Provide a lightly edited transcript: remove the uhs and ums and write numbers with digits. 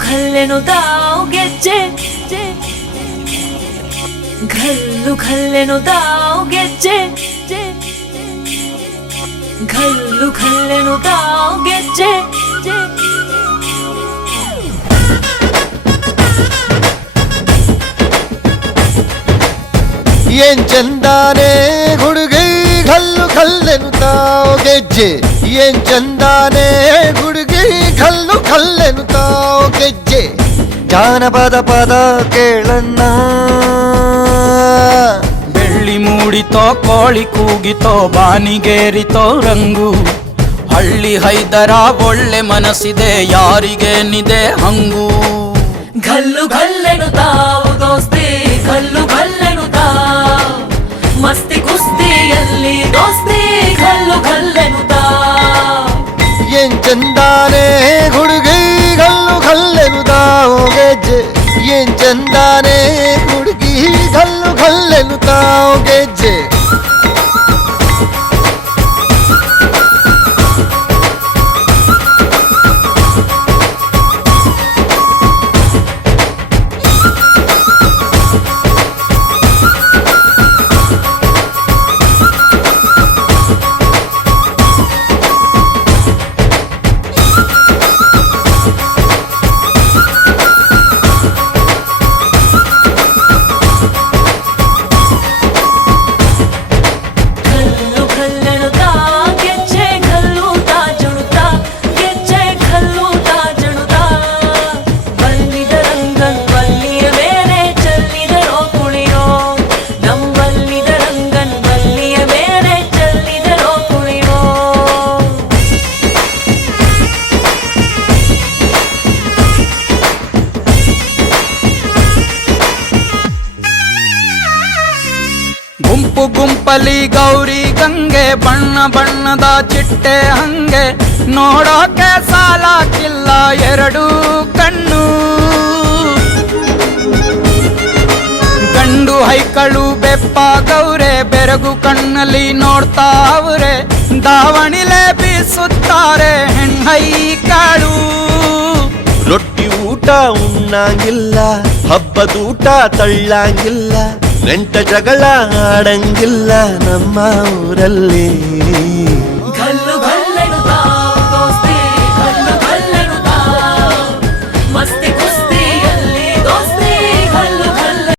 ಖಲ್ಲೆನು ತಾವು ಗೆಜ್ಜೆ ಘಲ್ಲು ಖಲ್ಲೆನು ತಾವು ಗೆಜ್ಜೆ ಘಲ್ಲು ಖಲ್ಲೆನು ತಾವು ಗೆಜ್ಜೆ ಏನ್ ಚಂದಾನೆ ಹುಡುಗಿ ಘಲ್ಲು ಖಲ್ಲೆನು ತಾವು ಗೆಜ್ಜೆ ಏನ್ ಚಂದಾನೆ ಹುಡುಗಿ ಘಲ್ಲು ಖಲ್ಲೆನು ತಾವು ಗೆಜ್ಜೆ ಜಾನಪದ ಪದ ಕೇಳಣ್ಣ ಬೆಳ್ಳಿ ಮೂಡಿತೋ ಕೋಳಿ ಕೂಗಿತೋ ಬಾನಿಗೇರಿತೋ ರಂಗು ಹಳ್ಳಿ ಹೈದರ ಒಳ್ಳೆ ಮನಸ್ಸಿದೆ ಯಾರಿಗೇನಿದೆ ಹಂಗು ಘಲ್ಲು ಘಲ್ಲೆನು ತಾವು ದೋಸ್ತಿ ಘಲ್ಲು ಘಲ್ಲೆನು ತಾವು ಮಸ್ತಿ ಕುಸ್ತಿಯಲ್ಲಿ ದೋಸ್ತಿ ಘಲ್ಲು ಘಲ್ಲೆನು ತಾವು ಏನ್ ಚಂದಾನೆ ಹುಡುಗಿ ಘಲ್ಲು ಖಲ್ಲೆನು ತಾವು ಗೆಜ್ಜೆ ಏನ್ ಚಂದಾನೆ ಹುಡುಗಿ ಘಲ್ಲು ಖಲ್ಲೆನು ತಾವು ಗೆಜ್ಜೆ ಗುಂಪು ಗುಂಪಲಿ ಗೌರಿ ಗಂಗೆ ಬಣ್ಣ ಬಣ್ಣದ ಚಿಟ್ಟೆ ಹಂಗೆ ನೋಡೋಕೆ ಸಾಲಾಕಿಲ್ಲ ಎರಡು ಕಣ್ಣು ಗಂಡು ಹೈಕಳು ಬೆಪ್ಪ ಗೌರೆ ಬೆರಗು ಕಣ್ಣಲ್ಲಿ ನೋಡ್ತಾವ್ರೆ ದಾವಣಿಲೆ ಬೀಸುತ್ತಾರೆ ಹೆಣ್ಣೈಕಾಳು ರೊಟ್ಟಿ ಊಟ ಉಣ್ಣಂಗಿಲ್ಲ ಹಬ್ಬದೂಟ ತಳ್ಳಂಗಿಲ್ಲ ನೆಂಟ ಜಗಳ ಆಡಂಗಿಲ್ಲ ನಮ್ಮ ಊರಲ್ಲಿ